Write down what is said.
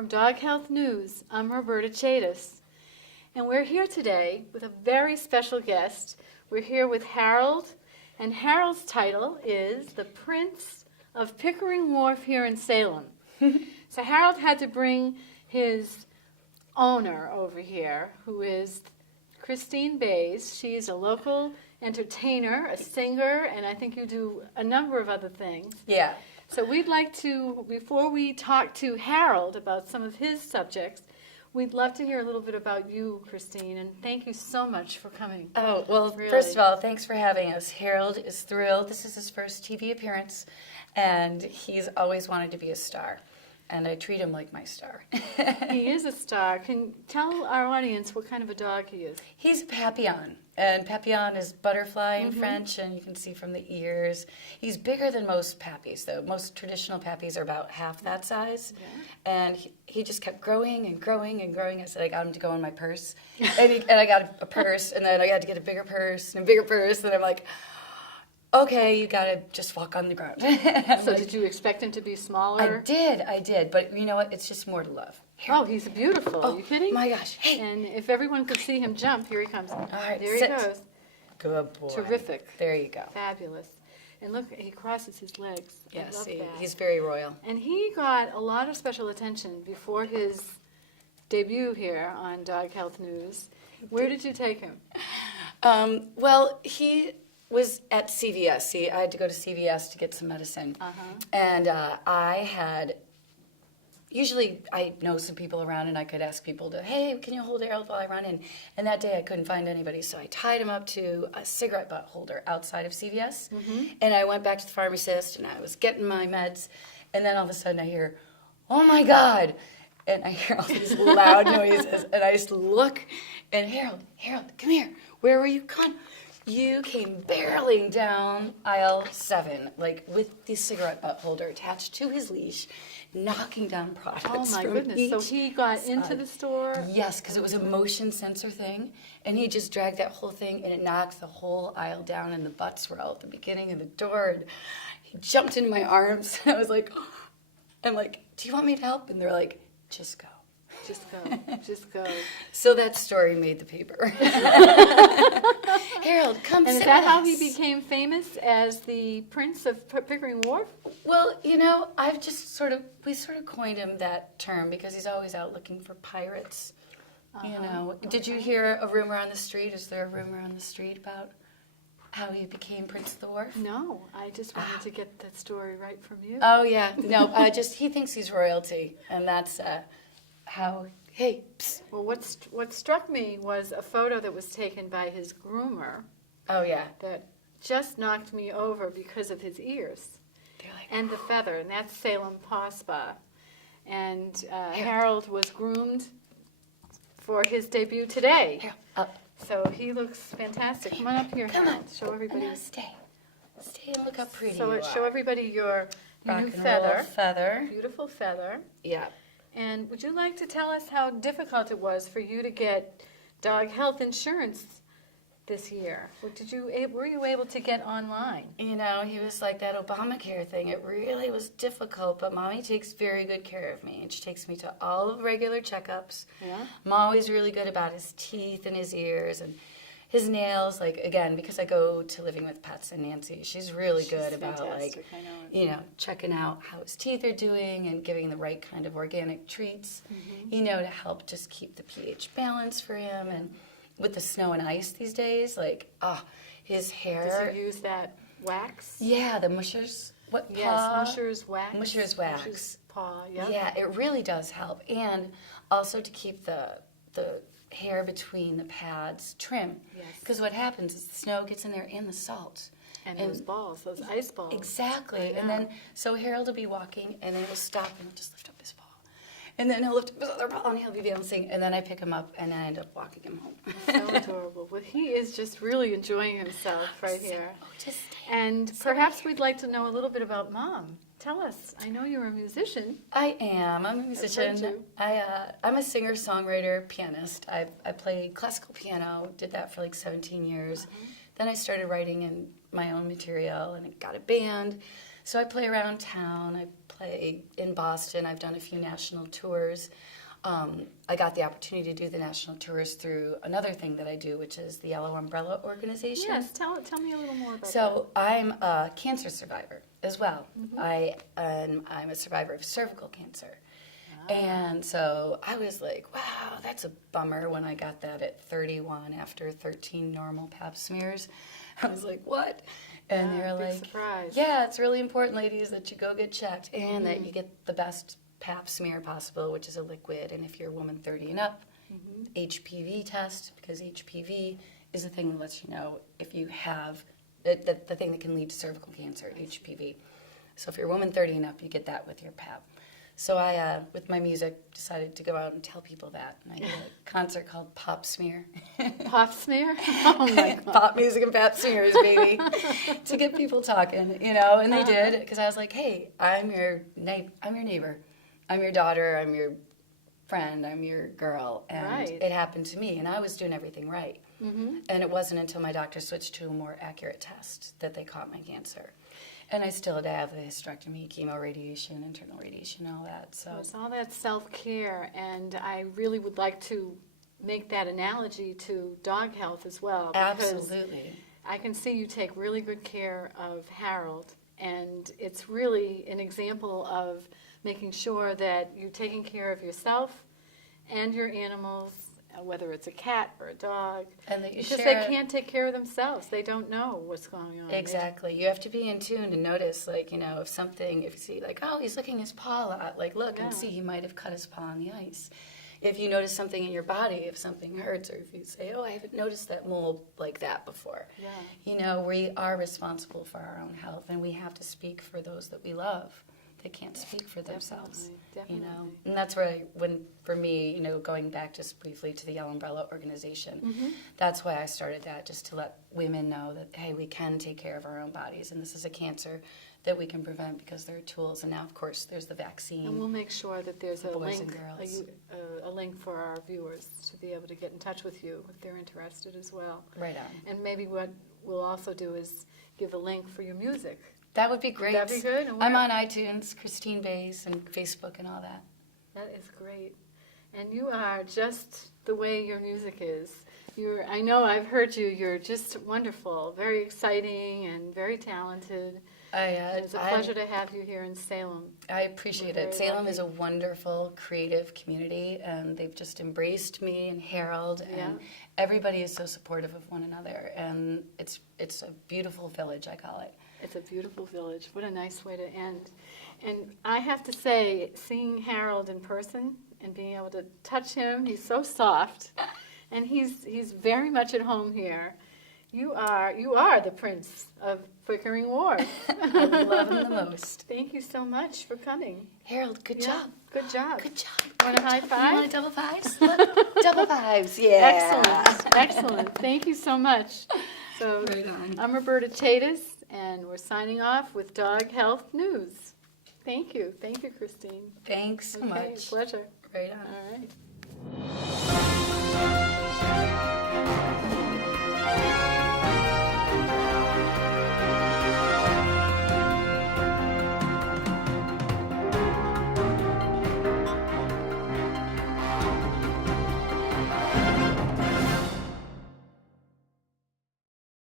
From Dog Health News, I'm Roberta Chadis, and we're here today with a very special guest. We're here with Harold, and Harold's title is the Prince of Pickering Wharf here in Salem. So Harold had to bring his owner over here, who is Christine Baze. She's a local entertainer, a singer, and I think you do a number of other things. Yeah. So we'd like to, before we talk to Harold about some of his subjects, we'd love to hear a little bit about you, Christine, and thank you so much for coming. Oh, well, Really. First of all, thanks for having us. Harold is thrilled. This is his first TV appearance, and he's always wanted to be a star, and I treat him like my star. He is a star. Can you tell our audience what kind of a dog he is? He's a Papillon, and Papillon is butterfly in French, and you can see from the ears. He's bigger than most Pappies, though. Most traditional Pappies are about half that size, and he just kept growing and growing and growing. I said I got him to go in my purse, and I got a purse, and then I had to get a bigger purse and a bigger purse, and I'm like, okay, you gotta just walk on the ground. So did you expect him to be smaller? I did, but you know what? It's just more to love. Here. Oh, he's beautiful. Are you kidding? My gosh. Hey. And if everyone could see him jump, here he comes. All right, there sit. he goes. Good boy. Terrific. There you go. Fabulous. And look, he crosses his legs. I love that. He's very royal. And he got a lot of special attention before his debut here on Dog Health News. Where did you take him? Well, he was at CVS. I had to go to CVS to get some medicine. And usually I know some people around and I could ask people to, hey, can you hold Harold while I run in? And that day I couldn't find anybody, so I tied him up to a cigarette butt holder outside of CVS. And I went back to the pharmacist and I was getting my meds. And then all of a sudden I hear, oh my God. And I hear all these loud noises. And I just look and Harold, come here. Where were you gone? You came barreling down aisle 7, like with the cigarette butt holder attached to his leash, knocking down products. Oh my from goodness. each So he got side. into the store? Yes, because it was a motion sensor thing, and he just dragged that whole thing, and it knocked the whole aisle down, and the butts were all at the beginning of the door, and he jumped into my arms, and I was like, I'm like, do you want me to help? And they're like, just go. Just go. Just go. So that story made the paper. Harold, come And sit is that with how us. he became famous as the Prince of Pickering Wharf? Well, we sort of coined him that term because he's always out looking for pirates. Did you hear a rumor on the street? Is there a rumor on the street about how he became Prince of the Wharf? No, I just wanted to get that story right from you. Oh, yeah. No, he thinks he's royalty, and that's how, hey, psst. Well, what struck me was a photo that was taken by his groomer Oh, yeah. that just knocked me over because of his ears They're like, and the feather, and that's Salem Paw Spa. And Harold was groomed for his debut today. Harold, up. So he looks fantastic. Come on up here, Come Harold. on. Show everybody. Now stay and look how pretty So you show are. everybody your Rock new and roll feather. feather. Beautiful feather. Yeah. And would you like to tell us how difficult it was for you to get dog health insurance this year? Were you able to get online? He was like that Obamacare thing. It really was difficult, but Mommy takes very good care of me. And she takes me to all of regular checkups. Yeah. I'm always really good about his teeth and his ears and his nails. Like, again, because I go to Living with Pets and Nancy, she's really good about, fantastic. I know it. checking out how his teeth are doing and giving the right kind of organic treats, to help just keep the pH balance for him. And with the snow and ice these days, his hair. Does he use that wax? Yeah, the mushers. What? Yes, paw? Musher's wax. Musher's wax. Musher's paw, yeah. Yeah, it really does help. And also to keep the hair between the pads trim. Yes. Because what happens is the snow gets in there and the salt. And those balls, those ice balls. Exactly. I And know. then, so Harold will be walking, and then he'll stop, and he'll just lift up his paw. And then he'll lift up his other paw, and he'll be bouncing, and then I pick him up, and I end up walking him home. So adorable. Well, he is just really enjoying himself right here. Oh, just stay. And perhaps we'd like to know a little bit about Mom. Tell us. I know you're a musician. I am. I'm a musician. you. I'm a singer, songwriter, pianist. I played classical piano, did that for like 17 years. Then I started writing in my own material and I got a band. So I play around town. I play in Boston. I've done a few national tours. I got the opportunity to do the national tours through another thing that I do, which is the Yellow Umbrella Organization. Yes, tell me a little more about that. So I'm a cancer survivor as well. I'm a survivor of cervical cancer. And so I was like, wow, that's a bummer when I got that at 31 after 13 normal pap smears. I was like, what? And they were big like, surprise. yeah, it's really important, ladies, that you go get checked and that you get the best pap smear possible, which is a liquid. And if you're a woman 30 and up, HPV test, because HPV is the thing that lets you know if you have the thing that can lead to cervical cancer, HPV. So if you're a woman 30 and up, you get that with your pap. So I, with my music, decided to go out and tell people that. And I did a concert called Pop Smear. Pop smear? Oh my God. Pop music and pap smears, baby. To get people talking, you know, and they did. Because I was like, hey, I'm your neighbor. I'm your daughter. I'm your friend. I'm your girl. And it happened to me. And I was doing everything right. And it wasn't until my doctor switched to a more accurate test that they caught my cancer. And I still have the hysterectomy, chemo, radiation, internal radiation, all that. So it's all that self-care, and I really would like to make that analogy to dog health as well. Absolutely. I can see you take really good care of Harold, and it's really an example of making sure that you're taking care of yourself and your animals, whether it's a cat or a dog, and that you because share they can't take care of themselves. They don't know what's going on. Exactly. You have to be in tune and notice, like, you know, if you see, like, oh, he's licking his paw out, like, look and see, he might have cut his paw on the ice. If you notice something in your body, if something hurts, or if you say, oh, I haven't noticed that mole like that before. You know, we are responsible for our own health, and we have to speak for those that we love. They can't speak for themselves, definitely. You know. And that's where, for me, you know, going back just briefly to the Yellow Umbrella Organization, that's why I started that, just to let women know that, hey, we can take care of our own bodies, and this is a cancer that we can prevent because there are tools. And now, of course, there's the vaccine. And we'll make sure that there's a boys link, and girls. a link for our viewers to be able to get in touch with you if they're interested as well. Right on. And maybe what we'll also do is give a link for your music. That would be great. Would that be good? I'm on iTunes, Christine Baze, and Facebook and all that. That is great. And you are just the way your music is. I know I've heard you. You're just wonderful, very exciting, and very talented. It's a pleasure to have you here in Salem. I appreciate it. Salem is a wonderful, creative community, and they've just embraced me and Harold, and everybody is so supportive of one another. And it's a beautiful village, I call it. It's a beautiful village. What a nice way to end. And I have to say, seeing Harold in person and being able to touch him, he's so soft, and he's very much at home here. You are the Prince of Pickering Wharf. I love him the most. Thank you so much for coming. Harold, good job. Good job. Good job. Want a high five? You want a double fives? Double fives, yeah. Excellent. Thank you so much. So Right on. I'm Roberta Chadis, and we're signing off with Dog Health News. Thank you. Thank you, Christine. Thanks so much. Pleasure. Right on. All right.